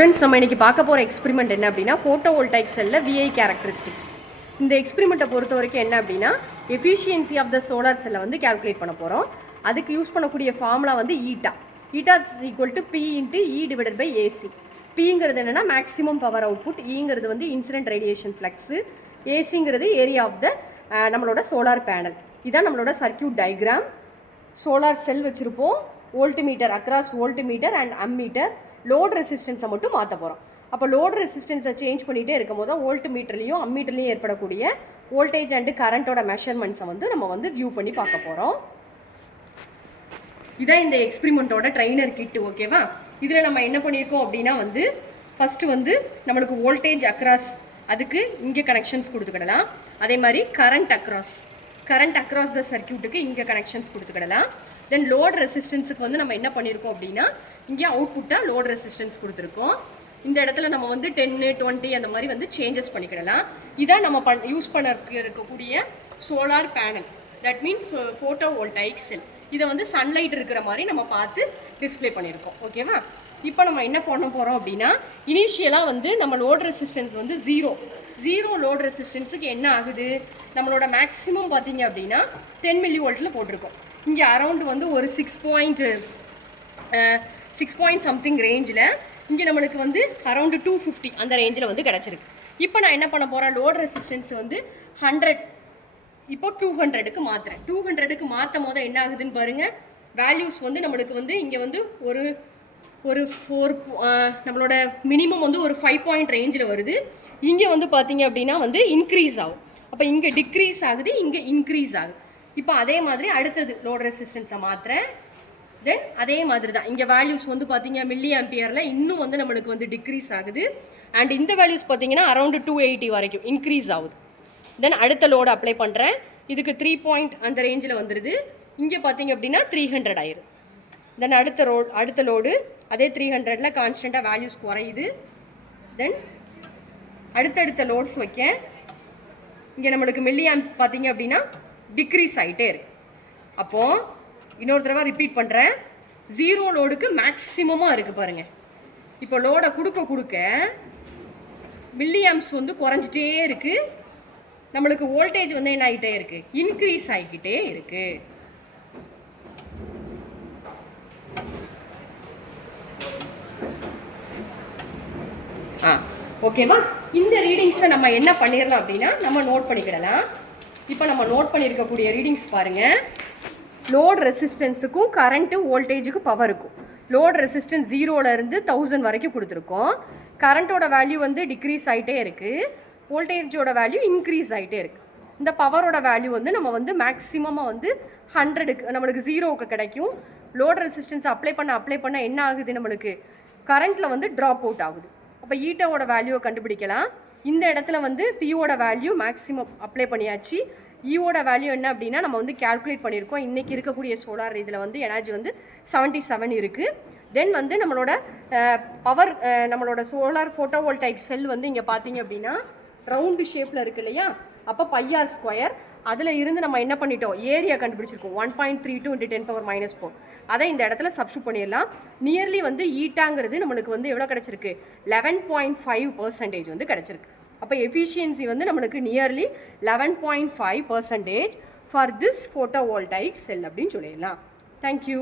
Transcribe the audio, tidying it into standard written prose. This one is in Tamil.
ஃப்ரெண்ட்ஸ், நம்ம இன்றைக்கி பார்க்க போகிற எக்ஸ்பெரிமெண்ட் என்ன அப்படின்னா ஃபோட்டோவோல்டைக் செல்லில் விஐ கேரக்டரிஸ்டிக்ஸ். இந்த எக்ஸ்பெரிமெண்ட்டை பொறுத்த வரைக்கும் என்ன அப்படின்னா எஃபிஷியன்சி ஆஃப் த சோலார் செல்லை வந்து கேல்குலேட் பண்ண போகிறோம். அதுக்கு யூஸ் பண்ணக்கூடிய ஃபார்முலா வந்து eta is equal to P into E divided by AC. பிங்கிறது என்னென்னா மேக்ஸிமம் பவர் அவுட்புட், ஈங்கிறது வந்து இன்சிடென்ட் ரேடியேஷன் ஃப்ளக்ஸு, ஏசிங்கிறது ஏரியா ஆஃப் த நம்மளோட சோலார் பேனல். இதுதான் நம்மளோட சர்க்கியூட் டயக்ராம். சோலார் செல் வச்சுருப்போம், voltmeter across voltmeter and ammeter. Load ரெசிஸ்டன்ஸை மட்டும் மாற்ற போகிறோம். அப்போ லோட் ரெசிஸ்டன்ஸை சேஞ்ச் பண்ணிகிட்டே இருக்கும் போது வோல்ட்மீட்டர்லையும் அம்மீட்டர்லையும் ஏற்படக்கூடிய வோல்டேஜ் அண்டு கரண்ட்டோட மெஷர்மெண்ட்ஸை வந்து நம்ம வந்து வியூ பண்ணி பார்க்க போகிறோம். இதான் இந்த எக்ஸ்பெரிமெண்ட்டோட ட்ரைனர் கிட்டு. ஓகேவா? இதில் நம்ம என்ன பண்ணியிருக்கோம் அப்படின்னா வந்து ஃபஸ்ட்டு வந்து நம்மளுக்கு வோல்டேஜ் அக்ராஸ், அதுக்கு இங்கே கனெக்ஷன்ஸ் கொடுத்துக்கிடலாம். அதே மாதிரி கரண்ட் அக்ராஸ் த சர்க்கியூட்டுக்கு இங்கே கனெக்ஷன்ஸ் கொடுத்துக்கிடலாம். தென் லோட் ரெசிஸ்டன்ஸுக்கு வந்து நம்ம என்ன பண்ணியிருக்கோம் அப்படின்னா இங்கே அவுட்புட்டாக லோட் ரெசிஸ்டன்ஸ் கொடுத்துருக்கோம். இந்த இடத்துல நம்ம வந்து 10, 20 அந்த மாதிரி வந்து சேஞ்சஸ் பண்ணிக்கிடலாம். இதான் நம்ம யூஸ் பண்ண இருக்கக்கூடிய solar panel, that means photovoltaic cell. இதை வந்து சன்லைட் இருக்கிற மாதிரி நம்ம பார்த்து டிஸ்பிளே பண்ணியிருக்கோம். ஓகேவா? இப்போ நம்ம என்ன பண்ண போகிறோம் அப்படின்னா இனிஷியலாக வந்து நம்ம லோட் ரெசிஸ்டன்ஸ் வந்து ஜீரோ லோட் ரெசிஸ்டன்ஸுக்கு என்ன ஆகுது, நம்மளோட மேக்ஸிமம் பார்த்தீங்க அப்படின்னா 10 மில்லி வோல்ட்டில் போட்டிருக்கோம். இங்கே அரௌண்டு வந்து ஒரு 6 பாயிண்ட் சம்திங் ரேஞ்சில், இங்கே நம்மளுக்கு வந்து அரௌண்டு 250 அந்த ரேஞ்சில் வந்து கிடச்சிருக்கு. இப்போ நான் என்ன பண்ண போகிறேன், லோட் ரெசிஸ்டன்ஸ் வந்து 100, இப்போ 200க்கு மாற்றுறேன். 200க்கு மாற்றும் போது என்ன ஆகுதுன்னு பாருங்கள். வேல்யூஸ் வந்து நம்மளுக்கு வந்து இங்கே வந்து ஒரு 4 நம்மளோட மினிமம் வந்து ஒரு 5 பாயிண்ட் ரேஞ்சில் வருது. இங்கே வந்து பார்த்தீங்க அப்படின்னா வந்து இன்க்ரீஸ் ஆகும். அப்போ இங்கே டிக்ரீஸ் ஆகுது, இங்கே இன்க்ரீஸ் ஆகுது. இப்போ அதே மாதிரி அடுத்தது லோட் ரெசிஸ்டன்ஸை மாற்றுறேன். தென் அதே மாதிரி தான் இங்கே வேல்யூஸ் வந்து பார்த்தீங்க மில்லி ஆம்பியரில் இன்னும் வந்து நம்மளுக்கு வந்து டிக்ரீஸ் ஆகுது. அண்ட் இந்த வேல்யூஸ் பார்த்தீங்கன்னா அரௌண்டு 280 வரைக்கும் இன்க்ரீஸ் ஆகுது. தென் அடுத்த லோடு அப்ளை பண்ணுறேன். இதுக்கு 3 பாயிண்ட் அந்த ரேஞ்சில் வந்துடுது. இங்கே பார்த்தீங்க அப்படின்னா 300 ஆயிடுது. தென் அடுத்த லோடு அதே 300ல் கான்ஸ்டண்ட்டாக வேல்யூஸ் குறையுது. தென் அடுத்தடுத்த லோட்ஸ் வைக்க இங்கே நம்மளுக்கு மில்லி ஆம்ப் பார்த்தீங்க அப்படின்னா டிக்ரீஸ் ஆகிட்டே இருக்கு. அப்போது இன்னொரு தடவை ரிப்பீட் பண்ணுறேன். 0 லோடுக்கு மேக்ஸிமமாக இருக்குது பாருங்கள். இப்போ லோடை கொடுக்க மில்லி ஆம்ப்ஸ் வந்து குறைஞ்சிட்டே இருக்குது. நம்மளுக்கு வோல்டேஜ் வந்து என்ன ஆகிட்டே இருக்குது, இன்க்ரீஸ் ஆகிக்கிட்டே இருக்குது. ஓகேவா? இந்த ரீடிங்ஸை நம்ம என்ன பண்ணிடலாம் அப்படின்னா நம்ம நோட் பண்ணிக்கிடலாம். இப்போ நம்ம நோட் பண்ணியிருக்கக்கூடிய ரீடிங்ஸ் பாருங்கள். லோட் ரெசிஸ்டன்ஸுக்கும் கரண்ட்டு வோல்டேஜுக்கு பவருக்கும் லோட் ரெசிஸ்டன்ஸ் 0லேருந்து 1000 வரைக்கும் கொடுத்துருக்கோம். கரண்ட்டோட வேல்யூ வந்து டிக்ரீஸ் ஆகிட்டே இருக்குது, வோல்டேஜோட வேல்யூ இன்க்ரீஸ் ஆகிட்டே இருக்குது. இந்த பவரோட வேல்யூ வந்து நம்ம வந்து மேக்ஸிமமாக வந்து 100க்கு நம்மளுக்கு 0க்கு கிடைக்கும். லோட் ரெசிஸ்டன்ஸ் அப்ளை பண்ண என்ன ஆகுது, நம்மளுக்கு கரண்ட்டில் வந்து ட்ராப் அவுட் ஆகுது. அப்போ ஈட்டாவோட வேல்யூவை கண்டுபிடிக்கலாம். இந்த இடத்துல வந்து பியோட வேல்யூ மேக்ஸிமம் அப்ளை பண்ணியாச்சு. ஈவோட வேல்யூ என்ன அப்படின்னா நம்ம வந்து கேல்குலேட் பண்ணியிருக்கோம். இன்றைக்கி இருக்கக்கூடிய சோலார் இதில் வந்து எனர்ஜி வந்து 77 இருக்குது. தென் வந்து நம்மளோட பவர், நம்மளோட சோலார் ஃபோட்டோவோல்டைக் செல் வந்து இங்கே பார்த்தீங்க அப்படின்னா ரவுண்டு ஷேப்பில் இருக்குது இல்லையா? அப்போ πr², அதில் இருந்து நம்ம என்ன பண்ணிட்டோம், ஏரியா கண்டுபிடிச்சிருக்கோம் 1.32 × 10⁻⁴. அதை இந்த இடத்துல சப்ஸ்டியூட் பண்ணிடலாம். நியர்லி வந்து ஈட்டாங்கிறது நம்மளுக்கு வந்து எவ்வளோ கிடச்சிருக்கு, 11.5% வந்து கிடச்சிருக்கு. அப்போ எஃபிஷியன்சி வந்து நம்மளுக்கு நியர்லி 11.5% ஃபார் திஸ் ஃபோட்டோவோல்டைக் செல் அப்படின்னு சொல்லிடலாம். தேங்க்யூ.